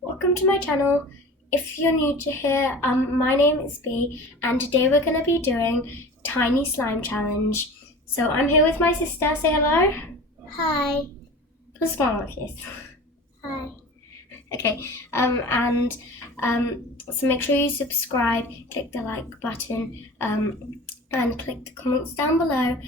welcome to my channel. If you're new to here, my name is B, and today we're going to be doing Tiny Slime Challenge. So I'm here with my sister. Say hello. Hi. Put a smile on your face. Hi. Okay, so make sure you subscribe, click the like button, and click the comments down below,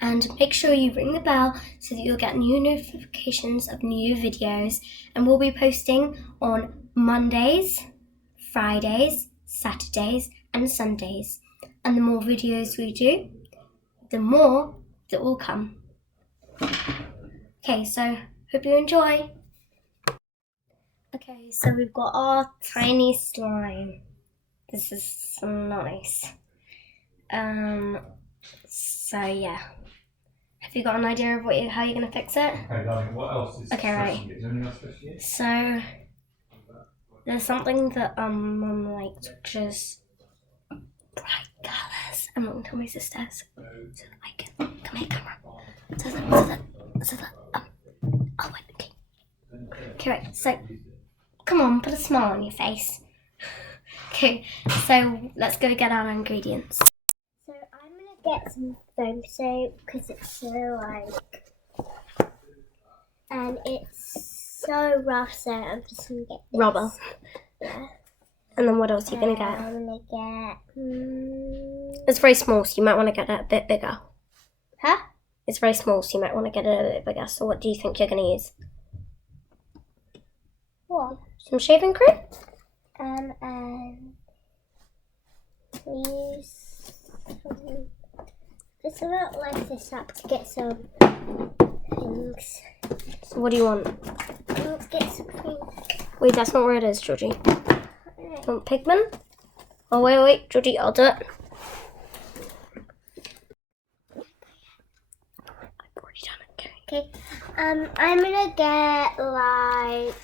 and make sure you ring the bell so that you'll get new notifications of new videos. And we'll be posting on Mondays, Fridays, Saturdays, and Sundays. And the more videos we do, the more that will come. Okay, so hope you enjoy. Okay, so we've got our tiny slime. This is so nice. So yeah. Have you got an idea of how you're gonna fix it? Okay, darling, what else is Okay, right. stressing you? Is there anything else stressing you? So there's something that Mum likes, which is bright colours. I'm not gonna tell my sisters so that I can come here, camera. So that oh wait, okay. Okay, right. So come on, put a smile on your face. Okay, so let's go get our ingredients. So I'm gonna get some foam soap because it's so and it's so rough. So I'm just gonna get this. Rubber. Yeah. And then what else are you gonna get? I'm gonna get. It's very small, so you might want to get it a bit bigger. Huh? It's very small, so you might want to get it a bit bigger. So what do you think you're gonna use? What? Some shaving cream? Use just about like this up to get some things. So what do you want? Let's get some cream. Wait, that's not where it is, Georgie. You want pigment? Oh, wait, Georgie, I'll do it. I've already done it, Okay, I'm gonna get like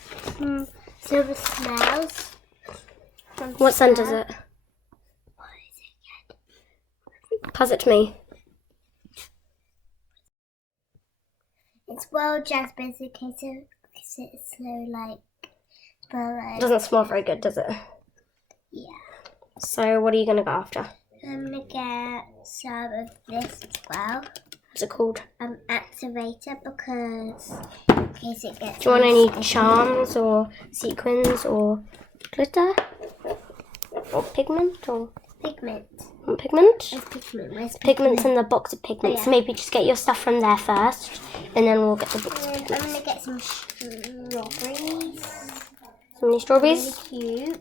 silver smells. What scent is it? What is it? Pass it to me. It's wild jasmine because it's so like It doesn't smell very good, does it? Yeah. So what are you gonna go after? I'm gonna get some of this as well. What's it called? Activator because in case it gets. Do you want any charms or sequins or glitter? Or pigment or Pigment. want pigment? Where's pigment? Where's Pigment's in the box of pigments. Oh, yeah. So maybe just get your stuff from there first, and then we'll get the box of I'm pigments. gonna get some strawberries. So many strawberries. Really cute.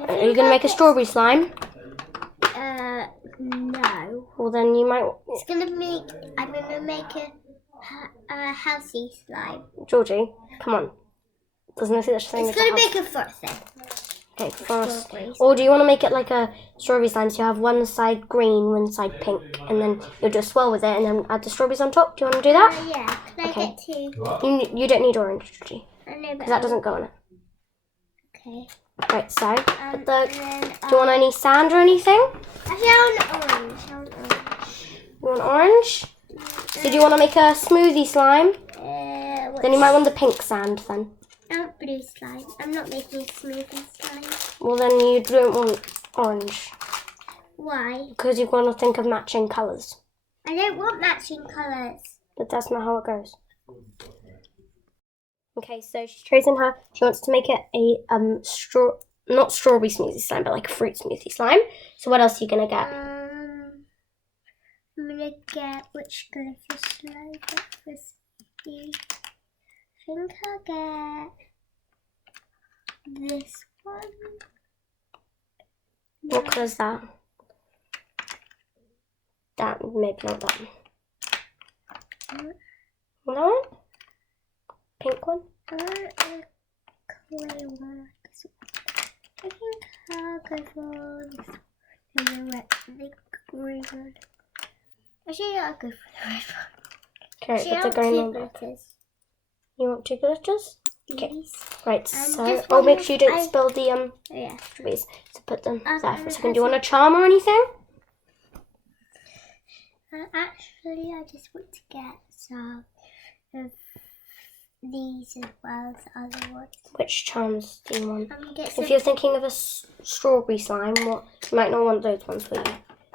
Are you gonna make a strawberry slime? No. Well, then you might. I'm gonna make a healthy slime. Georgie, come on. There's no such thing It's as a gonna house. make a first thing. Okay, first. Strawberries. Or do you want to make it like a strawberry slime? So you have one side green, one side pink, and then you'll do a swirl with it, and then add the strawberries on top. Do you want to do that? Yeah. Can I Okay. get two? What? You don't need orange, Georgie, I know, but because that doesn't go on it. Okay. Right, so And do then, you want any sand or anything? actually, I want orange. I want orange. You want orange? So do you want to make a smoothie slime? Then you might want the pink sand then. I want blue slime. I'm not making smoothie slime. Well, then you don't want orange Why? because you've got to think of matching colours. I don't want matching colours. But that's not how it goes. Okay, so she's chosen she wants to make it a not strawberry smoothie slime, but like a fruit smoothie slime. So what else are you gonna get? I'm gonna get which colour for slime first. I think I'll get this one. What colour's that? That, maybe not that one. That one? Pink one? I want a clear one. I think I'll go for this one. And the green one. Actually, I'll go for the red one. Okay, Actually, with the I'll green two one. glitters. You want two glitters? Okay. Please. Right, And so this make one sure you don't I- spill the Oh, yeah. strawberries. So put them there for a and second. Do you want a charm or anything? Actually, I just want to get some of these as well as the other ones. Which charms do you want? Get some. If you're thinking of a strawberry slime, what you might not want those ones, will you?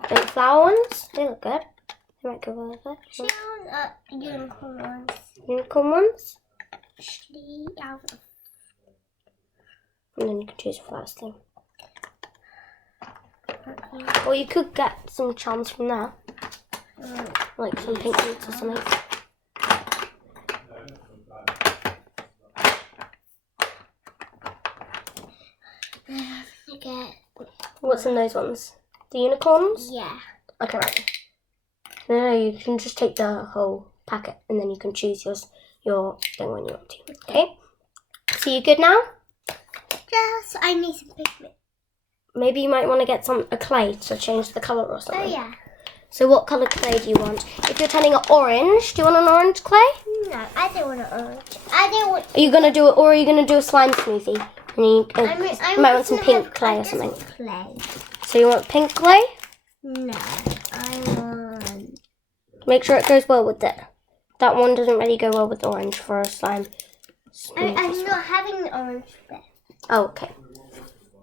And flower ones, they look good. They might go well with it. She wants unicorn ones. Unicorn ones? Actually, And then you can choose a first thing. okay. Or you could get some charms from there. Like some pink ones or something. What's in those ones? The unicorns? Yeah. Okay, right. No, you can just take the whole packet and then you can choose your thing when you want to. Okay? So you good now? Just, I need some pigment. Maybe you might want to get a clay to change the colour or something. Oh, yeah. So what colour clay do you want? If you're turning it orange, do you want an orange clay? No, I don't want an orange. I don't want... Are you going to do it, or are you going to do a slime smoothie? And you might want some pink clay or something. Clay. So you want pink clay? No, I want... Make sure it goes well with it. That one doesn't really go well with orange for a slime smoothie. I'm not having the orange there. Oh, okay.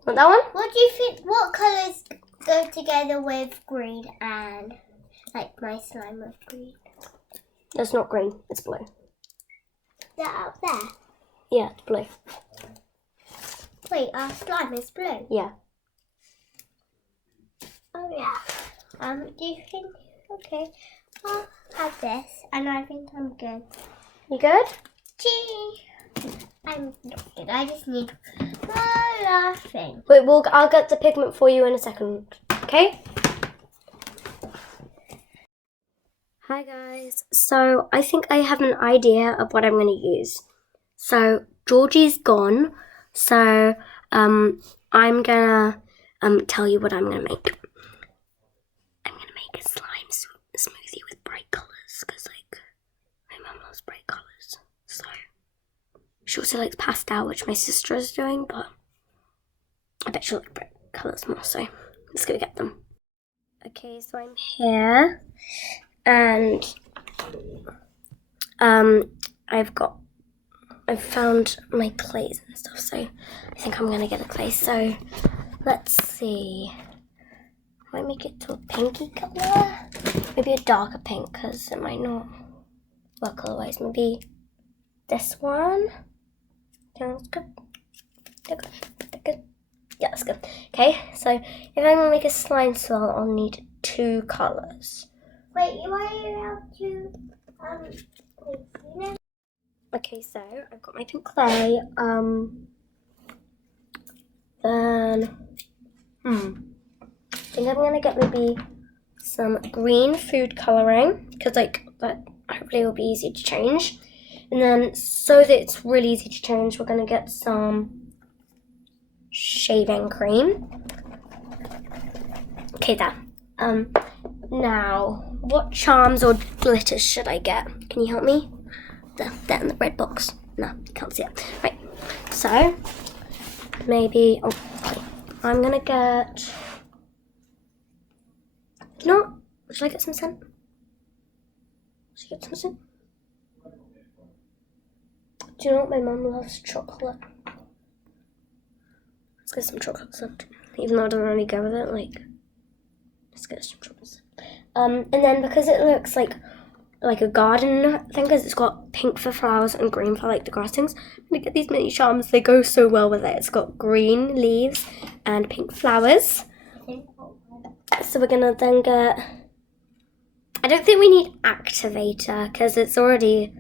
Want that one? What do you think? What colours go together with green and like my slime with green? That's not green. It's blue. That out there. Yeah, it's blue. Wait, our slime is blue. Yeah. Oh yeah. Do you think? Okay, I'll have this, and I think I'm good. You good? Gee, I'm not good. I just need one last thing. Wait, I'll get the pigment for you in a second. Okay? Hi guys. So I think I have an idea of what I'm going to use. So Georgie's gone. So I'm gonna tell you what I'm gonna make. I'm gonna make a slime smoothie with bright colours because like my mum loves bright colours. So she also likes pastel, which my sister is doing, but I bet she'll like bright colours more. So let's go get them. Okay, so I'm here, and I've found my clays and stuff, so I think I'm gonna get a clay. So let's see. I might make it to a pinky colour. Maybe a darker pink, because it might not work otherwise. Maybe this one. Yeah, that's good. Good. Yeah, that's good. Okay, so if I'm gonna make a slime swirl, I'll need 2 colours. Wait, why are you allowed to wait, you know? Okay, so I've got my pink clay. Then I think I'm gonna get maybe some green food coloring, because like that hopefully will be easy to change. And then so that it's really easy to change, we're gonna get some shaving cream. Okay, there. Now what charms or glitters should I get? Can you help me? That in the red box. No, you can't see it. Right. So maybe I'm gonna get. You know what? Should I get some scent? Should I get some scent? Do you know what? My mum loves chocolate. Let's get some chocolate scent. Even though it doesn't really go with it, like let's get some chocolate scent. And then because it looks like a garden thing, because it's got pink for flowers and green for like the grass things, I'm gonna get these mini charms. They go so well with it. It's got green leaves and pink flowers. So we're gonna then get. I don't think we need activator because it's already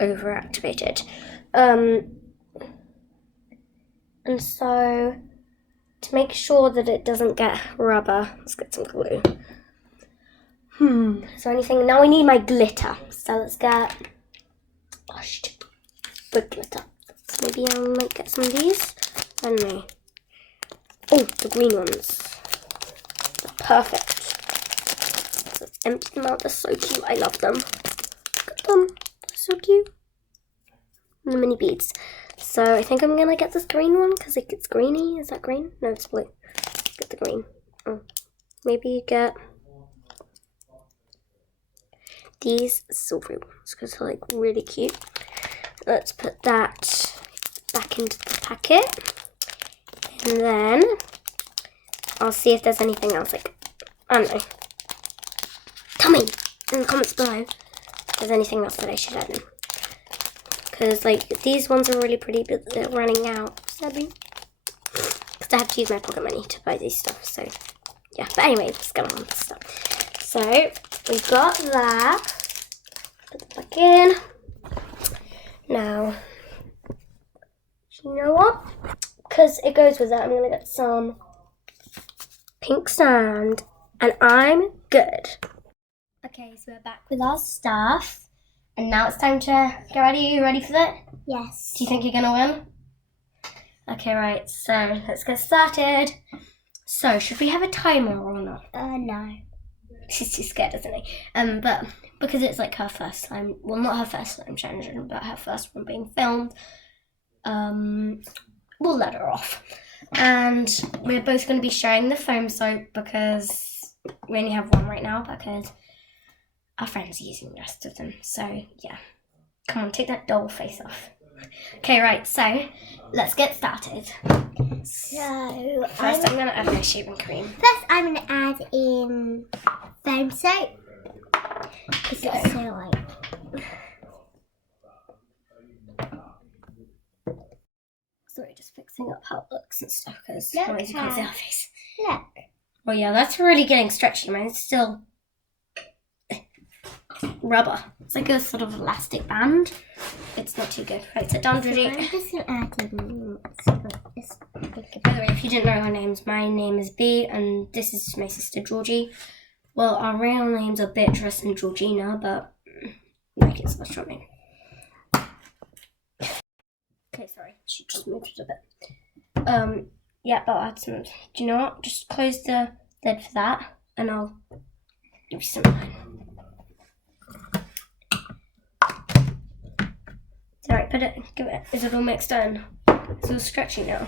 over activated. And so to make sure that it doesn't get rubber, let's get some glue. Is there anything? Now we need my glitter. So let's get good glitter. So maybe I might get some of these. I don't know. Oh, the green ones. They're perfect. So empty them out. They're so cute. I love them. Look at them. They're so cute. And the mini beads. So I think I'm gonna get this green one because like it's greeny. Is that green? No, it's blue. Get the green. Oh, maybe get these silvery ones because they're like really cute. let's put that back into the packet. And then I'll see if there's anything else, like, I don't know. Tell me in the comments below if there's anything else that I should add in. Because, like, these ones are really pretty, but they're running out, sadly. Because I have to use my pocket money to buy these stuff, so, yeah. But anyway, let's get on with the stuff. So, we've got that. Put it back in. Now, you know what? Because it goes with that, I'm going to get some pink sand, and I'm good. Okay, so we're back with our stuff, and now it's time to get ready. Are you ready for that? Yes. Do you think you're going to win? Okay, right, so let's get started. So, should we have a timer or not? No. She's too scared, isn't she? But because it's like her first time, well, not her first time challenging, but her first one being filmed, we'll let her off. And we're both going to be sharing the foam soap because we only have one right now because our friends are using the rest of them. So, yeah. Come on, take that doll face off. Okay, right, so let's get started. So, First, I'm going to add my shaving cream. first I'm going to add in foam soap. Because it's so light. Sorry, just fixing up how it looks and stuff because Look otherwise you can't see how- our face. Look. Oh yeah, that's really getting stretchy. Mine's still rubber. It's like a sort of elastic band. It's not too good. Right, sit down, So Georgie. I'm just going to add in this. By the way, if you didn't know our names, my name is Bea and this is my sister Georgie. Well, our real names are Beatrice and Georgina, but like it's a short name. Okay, sorry. She just moved it a bit. Yeah, but I'll add some. Do you know what? Just close the lid for that, and I'll give you some of mine. Alright, put it. Give it. Is it all mixed in? It's all stretchy now.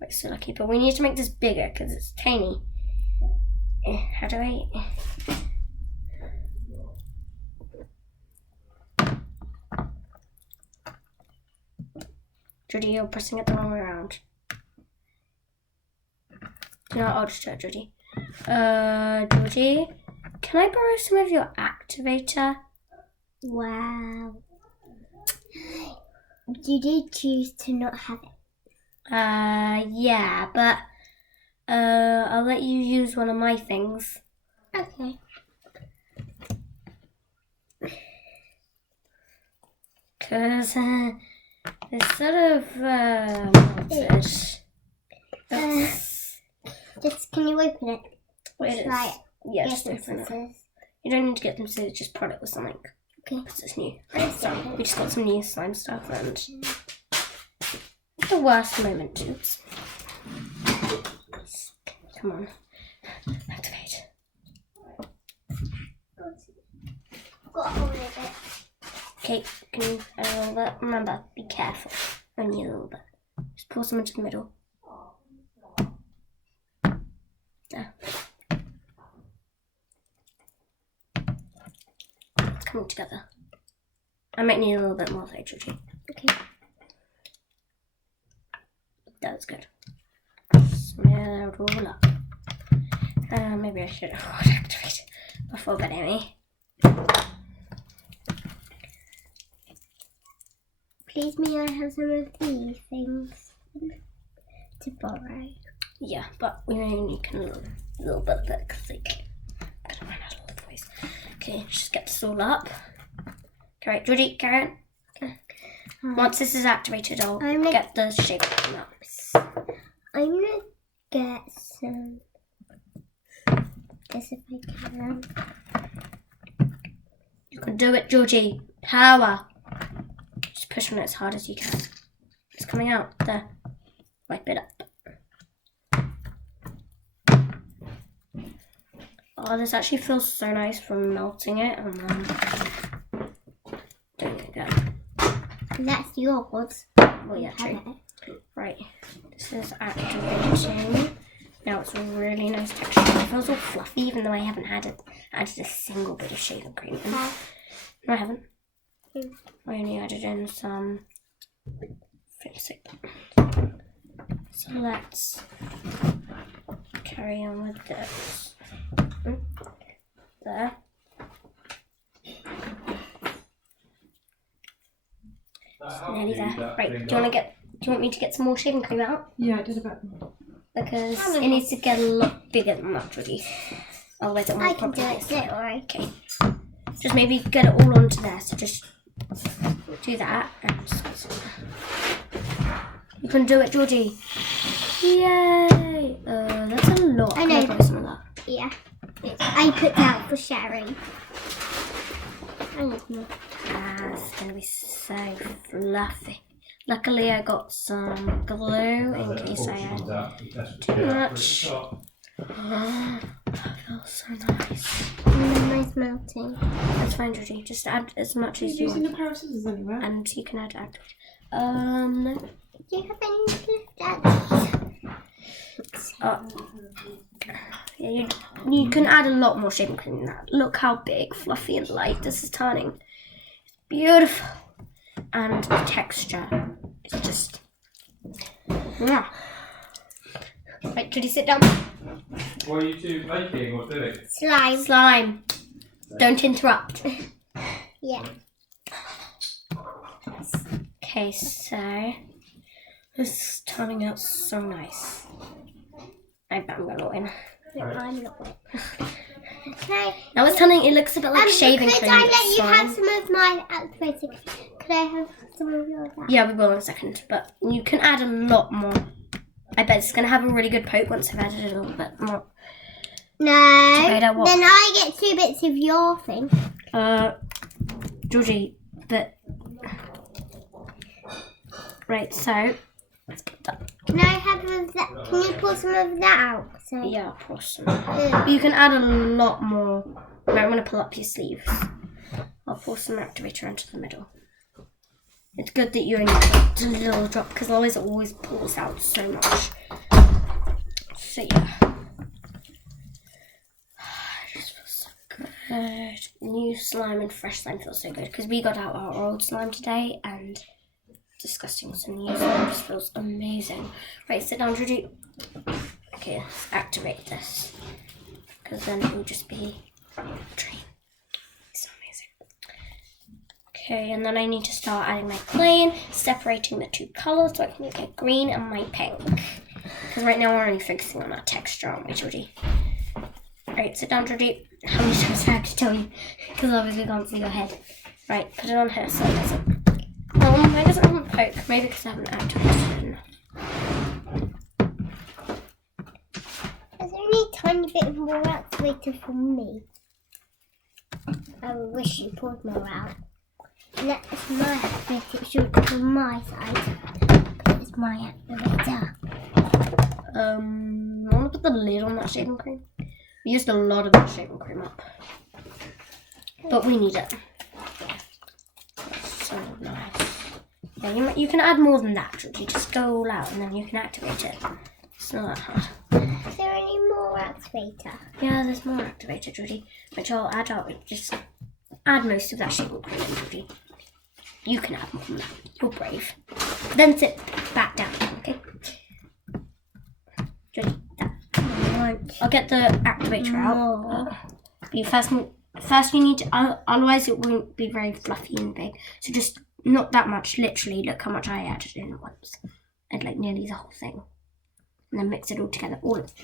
We're so lucky, but we need to make this bigger because it's tiny. How do I? Georgie, you're pressing it the wrong way around. No, I'll just do it, Georgie. Georgie, can I borrow some of your activator? Wow. You did choose to not have it. Yeah, but I'll let you use one of my things. Okay. Because it's sort of melted. Just can you open it? Wait, Try it's, yeah, Get just some open it. scissors. You don't need to get them scissors, just prod it with something. Okay. Because it's new. So, we just got some new slime stuff and the worst moment, oops. Come on. Activate. Got a hole in it. Okay, can you remember, be careful. Only a little bit. Just pour some into the middle. There. It's coming together. I might need a little bit more though, Georgie. Okay. That was good. Smell it all up. Maybe I should have activated before, but anyway. Please may I have some of these things to borrow? Yeah, but we only need a little bit of it because like I'm gonna run out of the voice. Okay, just get this all up. Okay, right, Georgie, carry on. Okay. Once this is activated, I'll I'm gonna- get the shape out. I'm gonna get some. This if I can. You can do it, Georgie. Power. Just push on it as hard as you can. It's coming out. There. Wipe it up. Oh, this actually feels so nice from melting it and then doing it again. That's yours. Well, yeah, true. Have it. Right. This is activating. Now it's a really nice texture. It feels all fluffy even though I haven't added a single bit of shaving cream in. No, I haven't. I only added in some lipstick. So let's carry on with this. There. Nearly there. Right, do you want me to get some more shaving cream out? Yeah, I did a bit. Because it needs to get a lot bigger than that, really. Otherwise it won't I can do properly it, stick. don't worry. Okay. Just maybe get it all onto there, so just do that and you can do it, Georgie. Yay! That's a lot. I know. Can put some of that? Yeah. I put that for sharing. I need more. It's gonna be so fluffy. Luckily I got some glue in case I had too much. Oh, that feels so nice. Nice melting. That's fine, Georgie. Just add as much as you Using want. a pair of scissors anywhere. And you can add activate. No. Do you have any Yeah, you can add a lot more shaving cream than that. Look how big, fluffy and light this is turning. Beautiful. And the texture is just... Yeah. Right, Judy, sit down. What are you two making or doing? slime? Slime. Don't interrupt. Yeah. Okay, so... This is turning out so nice. I bet I'm going to win. I'm not wet. Okay. Now it's turning, it looks a bit like shaving could cream. I but let you slime. have some of my activated? Could I have some of yours? Yeah, we will in a second, but you can add a lot more. I bet it's going to have a really good poke once I've added a little bit more. No. Then Then I get 2 bits of your thing. Georgie, but... Right, so... Let's put that. Can I have of that? Can you pour some of that out? So, Yeah, pour some. You can add a lot more. You might want to pull up your sleeves. I'll pour some activator into the middle. It's good that you only put a little drop because otherwise it always pours out so much. So yeah. It just feels so good. New slime and fresh slime feels so good because we got out our old slime today and disgusting. So new slime just feels amazing. Right, sit down, Judy. Okay, let's activate this because then it will just be a dream. So amazing. Okay, and then I need to start adding my clay in, separating the 2 colors so I can get green and my pink. Because right now we're only focusing on that texture, aren't we, Georgie? Right, sit down, Georgie. How many times do I have to tell you? Because obviously you can't see your head. Right, put it on her so it doesn't. Oh, mine doesn't have a poke. Maybe because I haven't activated it enough. there's only a tiny bit more activated for me. I wish you poured more out. That's my activator. It should be from my side. It's my activator. I want to put the lid on that shaving cream. We used a lot of that shaving cream up. But we need it. So nice. Yeah, you can add more than that, Georgie. Just go all out and then you can activate it. It's not that hard. Is there any more activator? Yeah, there's more activator, Georgie. Which I'll add out. Just add most of that shaving cream in, Georgie. You can add more than that. You're brave. Then sit back down, okay? Georgie, that. I'll get the activator out. You first you need to, otherwise it won't be very fluffy and big. So just not that much, literally. Look how much I added in at once. And like nearly the whole thing. And then mix it all together, all of it.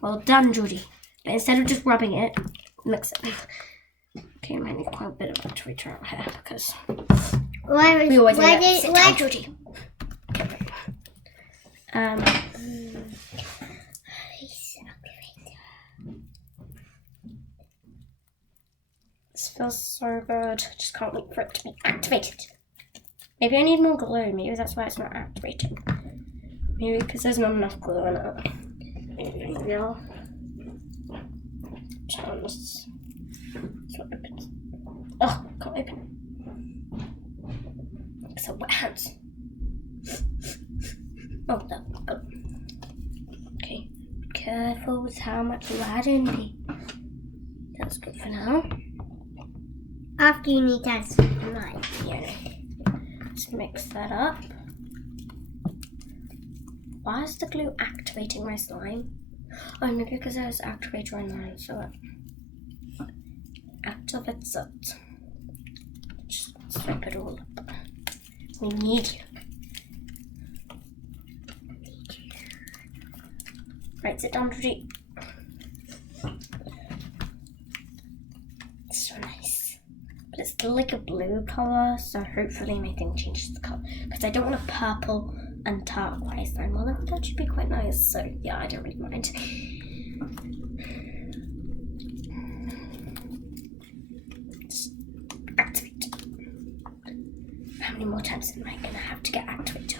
Well done, Georgie. But instead of just rubbing it, mix it. Okay, I might need quite a bit of activator out here because we always end up sit down, Georgie. This feels so good. I just can't wait for it to be activated. Maybe I need more glue. Maybe that's why it's not activating. Maybe because there's not enough glue in it. Yeah. Turn this. So it opens. Oh, can't open. So wet hands. Oh, no. Oh. Okay. Be careful with how much you add in. That's good for now. After you need to add some lime. Yeah, no. Just mix that up. Why is the glue activating my slime? Oh, maybe because there's activator in mine, so it activates it. Just swipe it all up. We need you. Right, sit down, Georgie. It's so nice. But it's still like a blue colour, so hopefully my thing changes the colour. Because I don't want a purple and turquoise slime. Well, that should be quite nice, so yeah, I don't really mind. Just activate. How many more times am I going to have to get activated?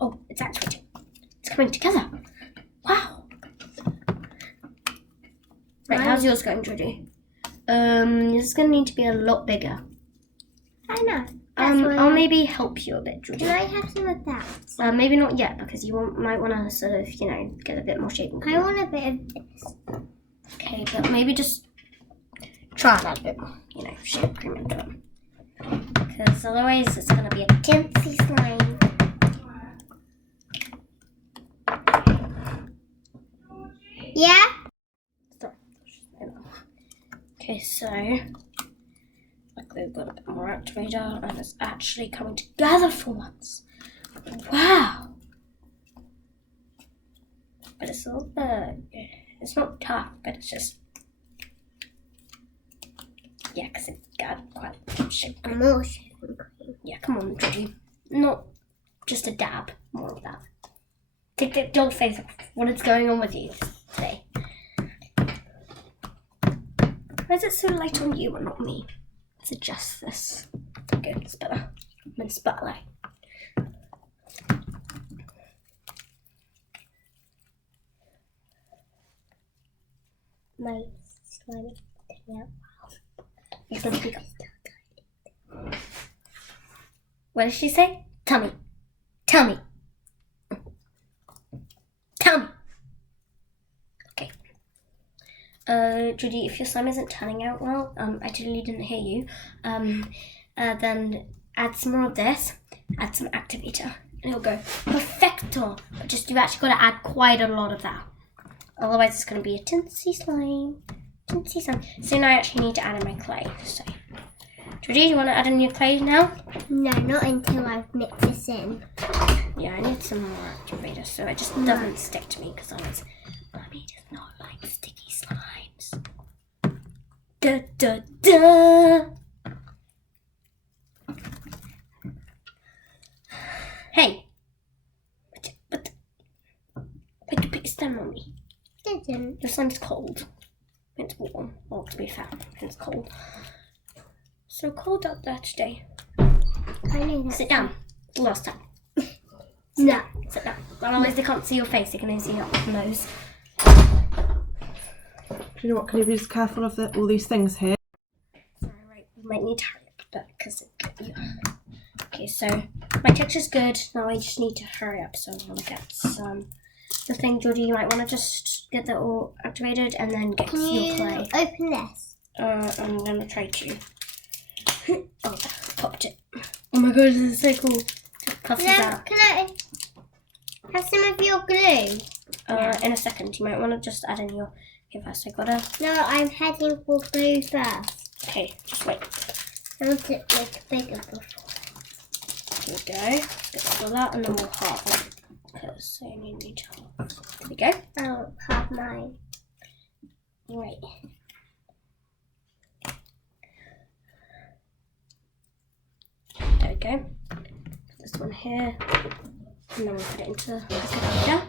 Oh, it's activating. It's coming together. Wow. Right, how's yours going, Georgie? This is going to need to be a lot bigger. I know. I'll maybe help you a bit, Georgie. Can I have some of that? Maybe not yet, because you might want to sort of, get a bit more shape. I want a bit of this. Okay, but maybe just try and add a bit more, shape cream into it. Because otherwise it's going to be a tinsy slime. Yeah? Okay, so luckily we've got a bit more activator and it's actually coming together for once. Wow! But it's a little bit, it's not tough, but it's just, yeah, because it got quite shape. More shaving cream. Yeah, come on, Georgie. Not just a dab, more of that. Take that doll face off. What is going on with you today? Why is it so light on you and not me? Let's adjust this. Okay, it's better. I'm in spotlight. My slime is coming out. You can speak up. What did she say? Tell me. Tell me. Tell me. Okay. Judy, if your slime isn't turning out well, I totally didn't hear you. Then add some more of this. Add some activator, and it'll go perfecto. But just you've actually got to add quite a lot of that. Otherwise, it's going to be a tinsy slime. Tinsy slime. So now I actually need to add in my clay. So, Judy, do you want to add in your clay now? No, not until I've mixed this in. Yeah, I need some more activator so it just doesn't stick to me because otherwise Mummy does not like sticky slimes. Da da da! Hey! But why'd you pick a stem on me? Didn't. Your slime's cold. It's warm. Well, to be fair, it's cold. So cold out there today. I know that. Sit down. The last time. No. Sit down. Otherwise they can't see your face, they can only see your nose. Do you know what? Can you be just careful of all these things here? Sorry, right, we might need to hurry up a bit because okay, so my texture's good. Now I just need to hurry up, so I'm gonna get some. The thing, Geordie, you might want to just get that all activated and then get Can your you clay. open this? I'm gonna try to. Oh, popped it. Oh my god, this is so cool. Just puff it out. Can I have some of your glue? In a second, you might want to just add in your. Okay, first I gotta. No, I'm heading for glue first. Okay, just wait. I want it like bigger before. Here we go. Get all that and then we'll halve it. Because I only need half. There we go. I'll have mine. Right. There we go. Put this one here. And then we'll put it into the container.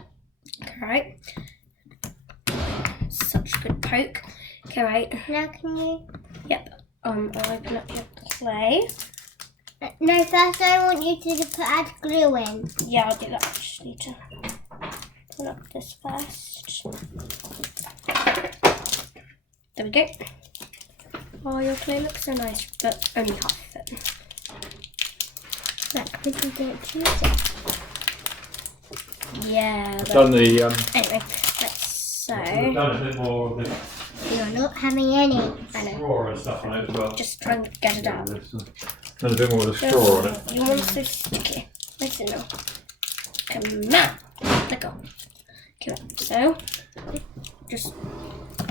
Okay, right. Such a good poke. Okay, right. Now can you? Yep. I'll open up your clay. No, first I want you to add glue in. Yeah, I'll do that. I just need to pull up this first. There we go. Oh, your clay looks so nice, but only half of it. Like, we can don't use it. Yeah. But Done the anyway, we've done a bit more of the You're not having any. I know. straw and stuff on it as well. Just trying to get it out. Done a bit more of the straw on it. You want so sticky. Listen now. Come on. Let go. Come on. So, just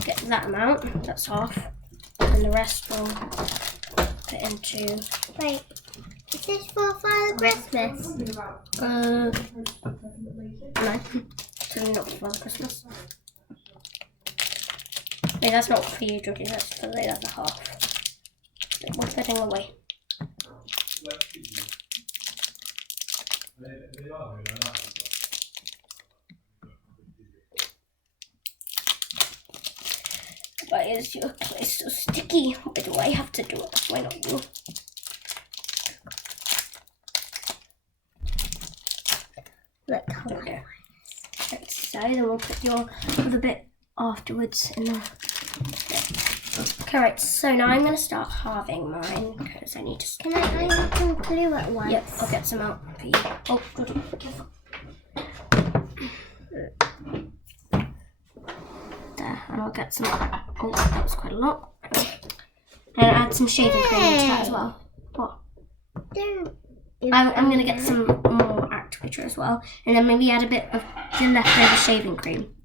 get that amount. That's half. And the rest will put into... Wait, is this for Father Christmas? No. Certainly not for Father Christmas. Wait, that's not for you, Georgie. That's for the other half. We're putting away. Why is your clay so sticky? Why do I have to do it? Why not you? Look how There we go. Right, so then we'll put your other bit afterwards in there. Okay, right, so now I'm going to start halving mine because I need to... Can I add some glue at once? Yep, I'll get some out for you. Oh, Georgie, be careful. There, and I'll get some... Oh, that was quite a lot. And add some shaving cream into that as well. What? Don't. I'm going to get some more activator as well. And then maybe add a bit of the leftover shaving cream.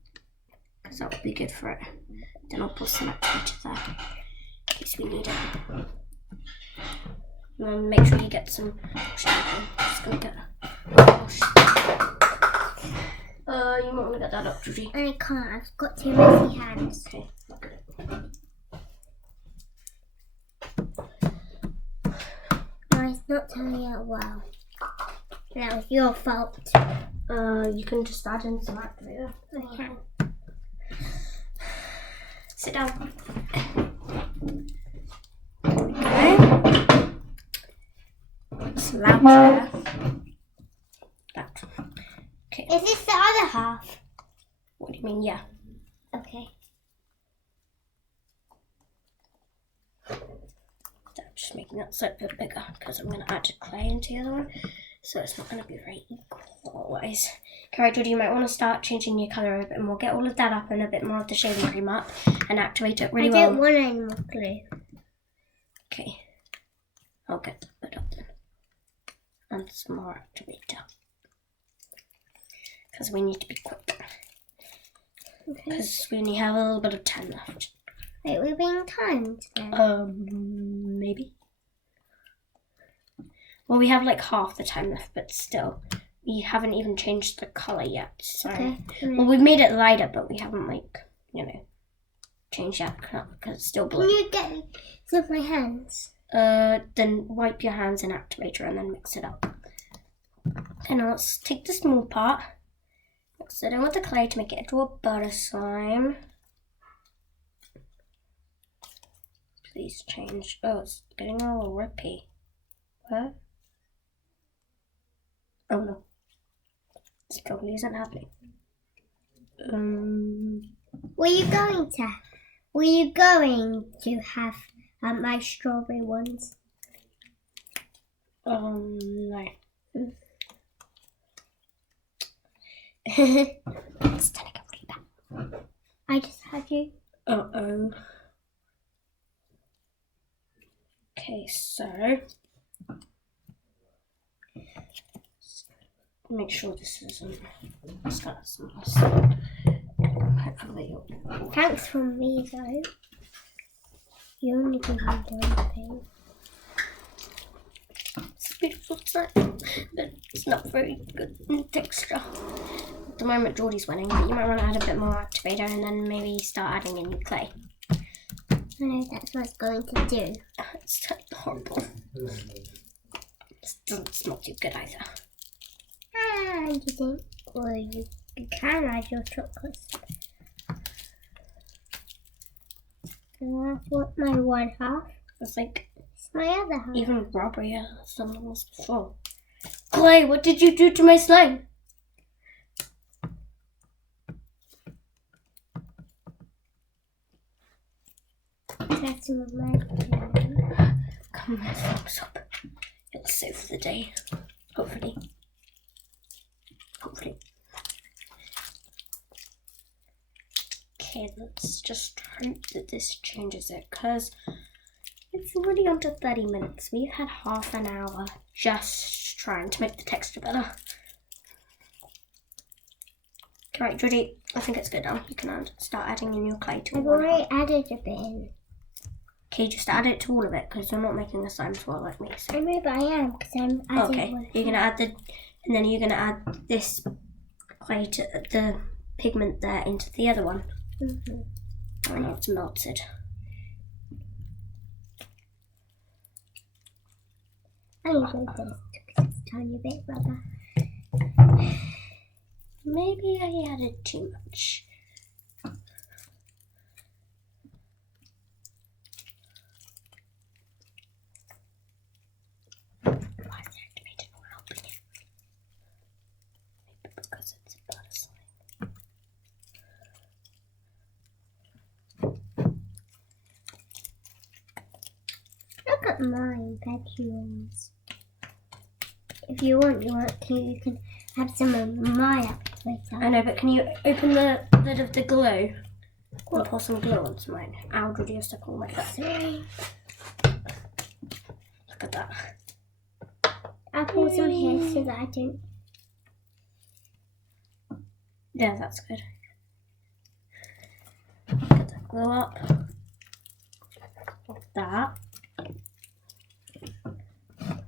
Because that would be good for it. Then I'll put some activator there. In case we need it. And then make sure you get some shaving cream. Just going to get... you might want to get that up, Georgie. I can't. I've got too messy hands. Okay. No, it's not turning out well. That was your fault. You can just add in some activator. Okay. Sit down. Okay. Slouch there. That. Okay. Is this the other half? What do you mean? Yeah. Okay. I'm just making that so a bit bigger because I'm going to add clay into the other one. So it's not going to be very equal otherwise. Okay, right, Georgie, you might want to start changing your colour a bit more. Get all of that up and a bit more of the shaving cream up and activate it really I don't well. want any more glue. Okay. I'll get that bit up then. And some more activator. Because we need to be quick. Okay. Because we only have a little bit of time left. Wait, we're being timed then. Maybe. Well, we have like half the time left, but still, we haven't even changed the colour yet. So, Okay. well, we've made it lighter, but we haven't changed that because it's still Can blue. you get some of my hands? Then wipe your hands in activator and then mix it up. And now let's take the small part, mix it in with the clay to make it into a butter slime. Please change. Oh, it's getting a little rippy. What? Oh no. This probably isn't happening. Were you going to have my strawberry ones? No. It's turning out really bad. I just had you. Uh-oh. Okay, so make sure this isn't got some mess. Hopefully you'll... Thanks from me though. You only can do anything. It's a beautiful set, but it's not very good in texture. At the moment Geordie's winning, but you might want to add a bit more activator and then maybe start adding in your clay. I know that's what it's going to do. It's horrible. This doesn't smell too good either. You think? Well, you can add your chocolates. And that's what my one half. It's like It's my other half. even rubbery than it was before. Clay, what did you do to my slime? That's some of my Come on, thumbs up. You'll save the day. Hopefully. Hopefully. Okay, let's just hope that this changes it, because it's already on to 30 minutes. We've had half an hour just trying to make the texture better. Right, Georgie, I think it's good now. You can start adding in your clay to I've all of it. already added a bit in. Okay, just add it to all of it, because you're not making a slime swirl like me. So. I know, but I am, because I'm adding Okay, one. you're gonna add and then you're gonna add this clay to the pigment there into the other one. Mm-hmm. And it's melted. I usually do this because it's a tiny bit rubber. Maybe I added too much. Why is it activated not helping it? Maybe because it's a butter slime. Look at mine, vacuums. If you want to, you can have some of my activator. I know, but can you open the lid of the glue and pour some glue onto mine? Ow, Georgie, you're stuck all like that. Sorry. Look at that. I'll pour some here so that I don't. Yeah, that's good. Get that glue up. Like that.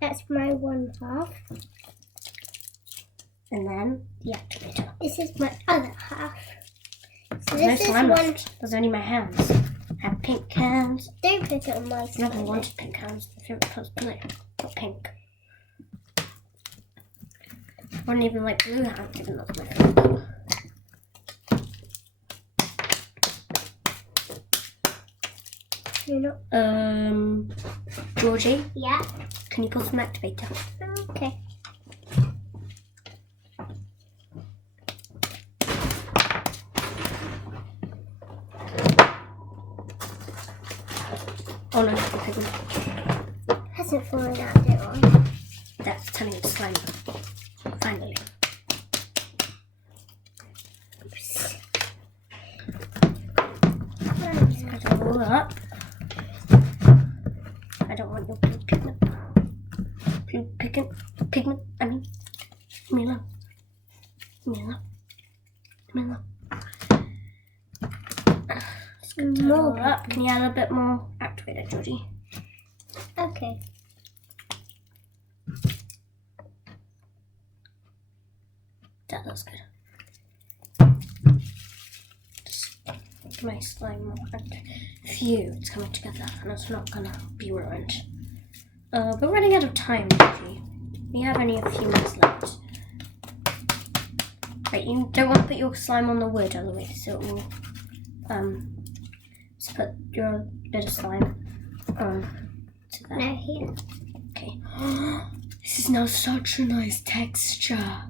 That's my one half. And then the activator. This is my other half. So There's this no is slime one. left. There's only my hands. I have pink hands. Don't put it on my I never slime. wanted pink hands. My favourite colour's blue, not pink. I wouldn't even like blue hands, given that's my favourite colour. You're not. Georgie, Yeah. can you put some activator? Okay. Oh no, the pigment. Hasn't fallen out, don't worry. That's turning into slime. Finally. Cut it all up. I don't want your blue pigment. Blue pigment, I mean, Mila. Cut it all up. Can you add a bit more activator, Georgie? Okay. That looks good. Just my slime more. Phew, it's coming together and it's not gonna be ruined. We're running out of time, Georgie. We have only a few minutes left. Right, you don't want to put your slime on the wood otherwise so it will so put your bit of slime on to that. Now here. Okay. This is now such a nice texture.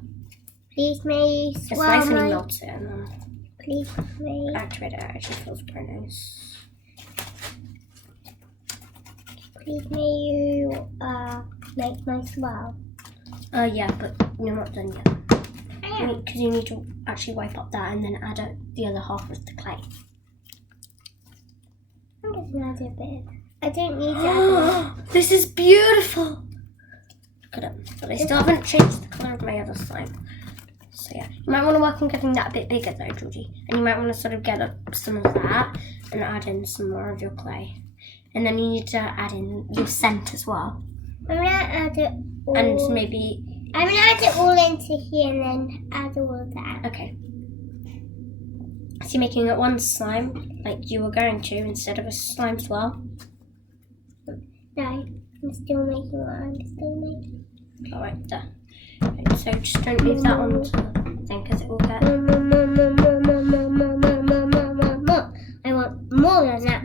Please may you It's swallow nice and my. melts it and then Please may. activator actually feels pretty nice. Please may you make my swirl. Yeah, but you're not done yet. Because you need to actually wipe up that and then add the other half of the clay. I'm just gonna add a bit. I don't need to add. This is beautiful! Look at it. But I still haven't changed the colour of my other slime. So yeah, you might want to work on getting that a bit bigger though, Georgie. And you might want to sort of get up some of that and add in some more of your clay. And then you need to add in your scent as well. I'm gonna add it all. And maybe... I'm gonna add it all into here and then add all of that. Okay. So you're making it one slime, like you were going to, instead of a slime swirl. No, I'm still making what I'm still making. Alright, there. Right, so just don't leave that on the thing because it will get... More. I want more than that.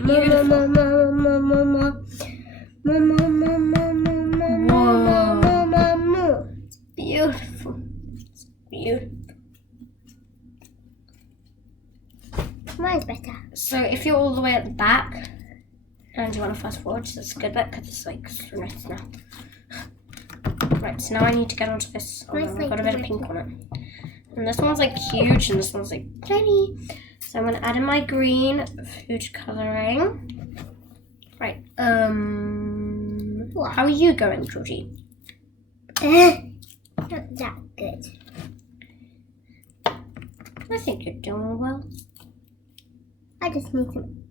More. Beautiful. It's beautiful. Mine's better. So if you're all the way at the back and you want to fast forward, so that's a good bit because it's like so nice now. Right, so now I need to get onto this. Oh, Nice, I've got a like, bit of pink on it. And this one's like huge and this one's like tiny. So I'm gonna add in my green food colouring. Right. How are you going, Georgie? Not that good. I think you're doing well. I just need some.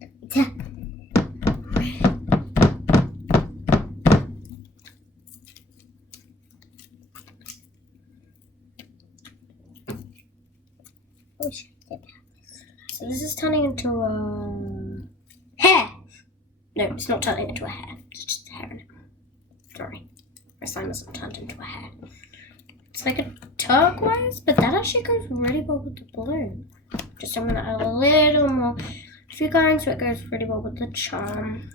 So this is turning into a hair. No, it's not turning into a hair. It's just a hair in it. Sorry, my slime hasn't turned into a hair. It's like a turquoise, but that actually goes really well with the blue. Just I'm gonna add a little more. If you go into it, goes really well with the charm.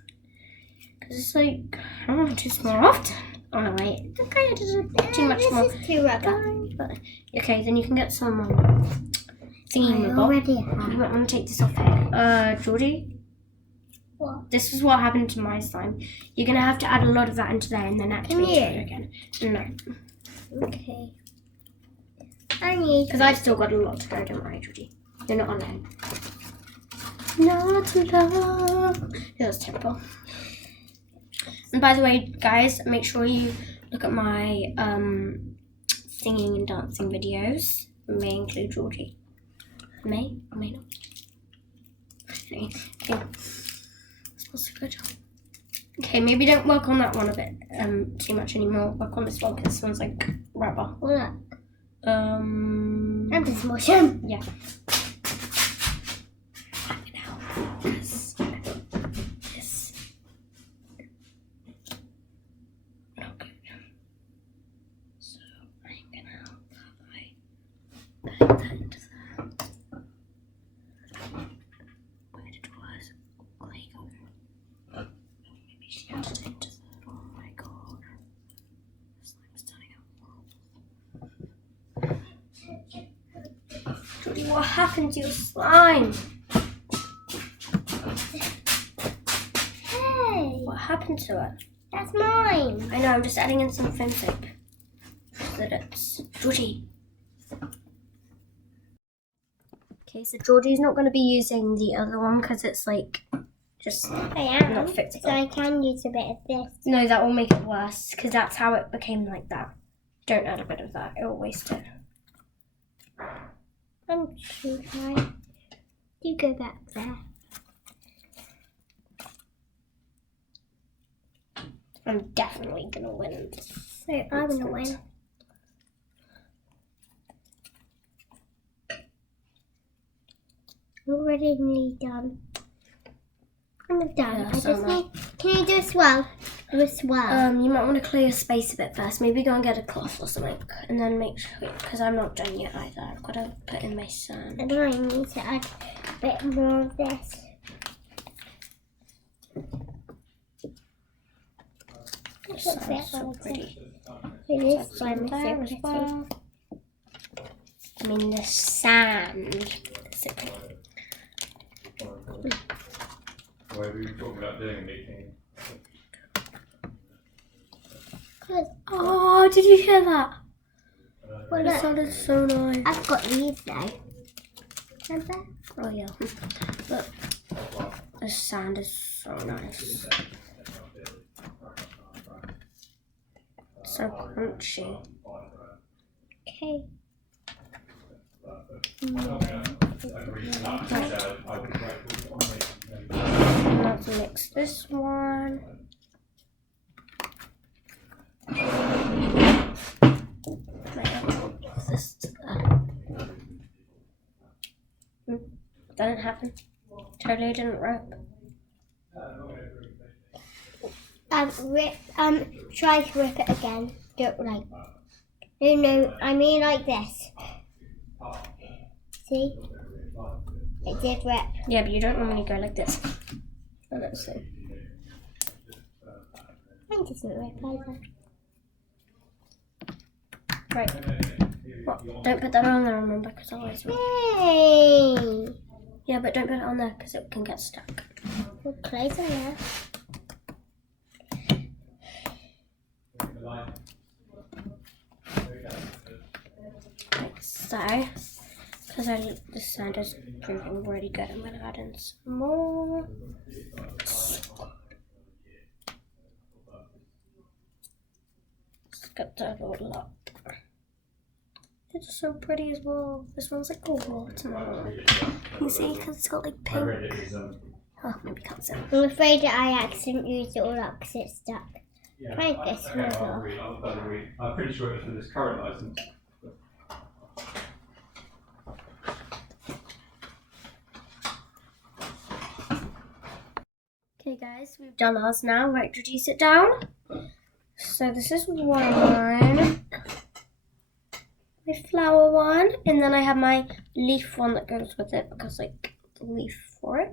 Cause it's like I want to do this more often. Oh no, wait. It's okay, I did too much more. This is too rubber. But, okay, then you can get some thingy I already have. You might want to take this off here. Georgie? What? This is what happened to my slime. You're going to have to add a lot of that into there and then activate it again. No. Okay. I need. Because I've still got a lot to go, don't worry, Georgie. You're not alone. Not alone. It was terrible. And by the way, guys, make sure you look at my singing and dancing videos. It may include Georgie. May or may not. Anyway, okay. That's a good job. Okay, maybe don't work on that one a bit too much anymore. Work on this one because this one's like rubber. Look. I'm just motion. Yeah. Now, this. Okay. So I'm gonna help by putting that into there. Where did was clay go? Maybe she had it into there. Oh my god. Slime's turning out. Judy, what happened to your slime? Hey, What happened to it? that's mine. I know, I'm just adding in some foam soap. So that it's Georgie. Okay, so Georgie's not going to be using the other one because it's like just I am. not So fixable. I can use a bit of this. No, that will make it worse because that's how it became like that. Don't add a bit of that, it will waste it. I'm too high. You go back there. I'm definitely going to win. So I'm gonna win. Already nearly done. I'm done. Yeah, I so just am I. need. Can you do a swirl? Do a swirl. You might want to clear your space a bit first. Maybe go and get a cloth or something. And then make sure, because I'm not done yet either. I've got to put in my sand. And I need to add a bit more of this. This What's sand's that so one? pretty. It is slime There so as pretty. well. I mean the sand. Is so pretty. Why were you talking about doing a meeting? Good. Oh, did you hear that? Well, It look, sounded so nice. I've got these now. Remember? Oh yeah. Look, the sand is so nice. So crunchy. Okay. Let's mix this one. This to that. That didn't happen. Totally didn't work. Try to rip it again. Don't like. No, I mean like this. See? It did rip. Yeah, but you don't normally go like this. So let's see. Mine doesn't rip either. Right. Well, don't put that on there, remember, because otherwise we'll... Yay! Yeah, but don't put it on there because it can get stuck. We'll close it now. So, because the sand is proving really good, I'm going to add in some more. Let's get that all up. It's so pretty as well. This one's like a watermelon. You see, because it's got like I pink. read it as Oh, maybe you can't see. I'm afraid that I accidentally used it all up because it's stuck. yeah. Try this Okay, as I'll well. read. I'll read. I'm pretty sure it's for this current license. Okay guys, we've done ours now. Right, Georgie, sit down. So this is one. My flower one. And then I have my leaf one that goes with it because like the leaf for it.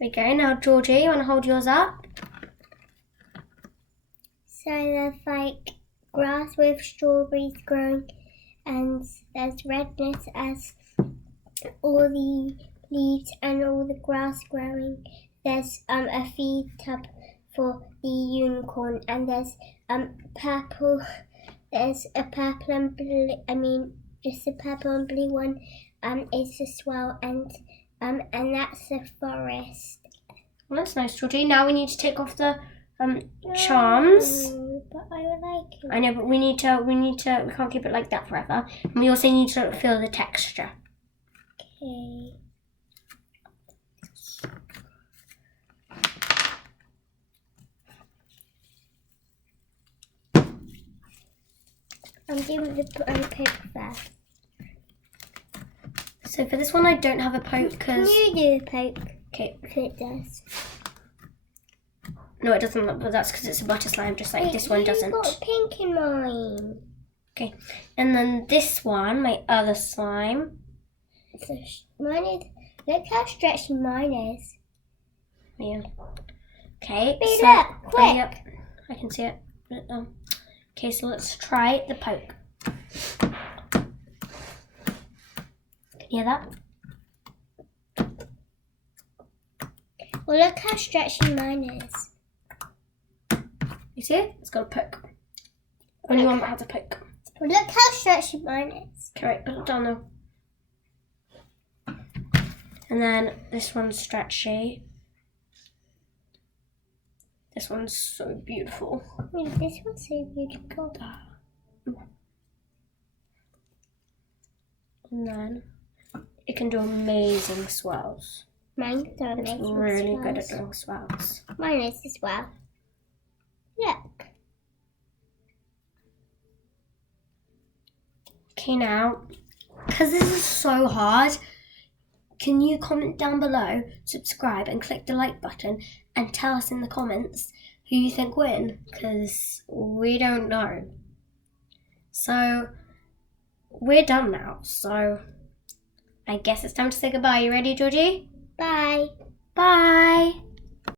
There we go. Now Georgie, you want to hold yours up? So there's like grass with strawberries growing, and there's redness as all the leaves and all the grass growing. There's a feed tub for the unicorn, and there's purple. There's a purple and blue. I mean, just a purple and blue one. Is the swell, and that's the forest. Well, that's nice, Georgie. Now we need to take off the charms. But I like it. I know, but we can't keep it like that forever. And we also need to feel the texture. Okay. I'm doing the poke first. So for this one, I don't have a poke Can because you do the poke? okay, If it does. no, it doesn't. But that's because it's a butter slime, just like this one doesn't. You've got pink in mine. Okay, and then this one, my other slime. So mine is. Look how stretchy mine is. Yeah. Okay. Speed so, up, quick. Yep, I can see it. Okay, so let's try the poke. Can you hear that? Well, look how stretchy mine is. You see it? It's got a poke. Only one that has a poke. Well, look how stretchy mine is. Okay, right, put it down now. And then this one's stretchy. This one's so beautiful. Oh, this one's so beautiful. And then it can do amazing swells. Mine's so It's amazing. really good at doing swells. Mine is as well. Look. Okay, now, because this is so hard, can you comment down below, subscribe, and click the like button, and tell us in the comments who you think win? Because we don't know. So, we're done now. So, I guess it's time to say goodbye. You ready, Georgie? Bye. Bye!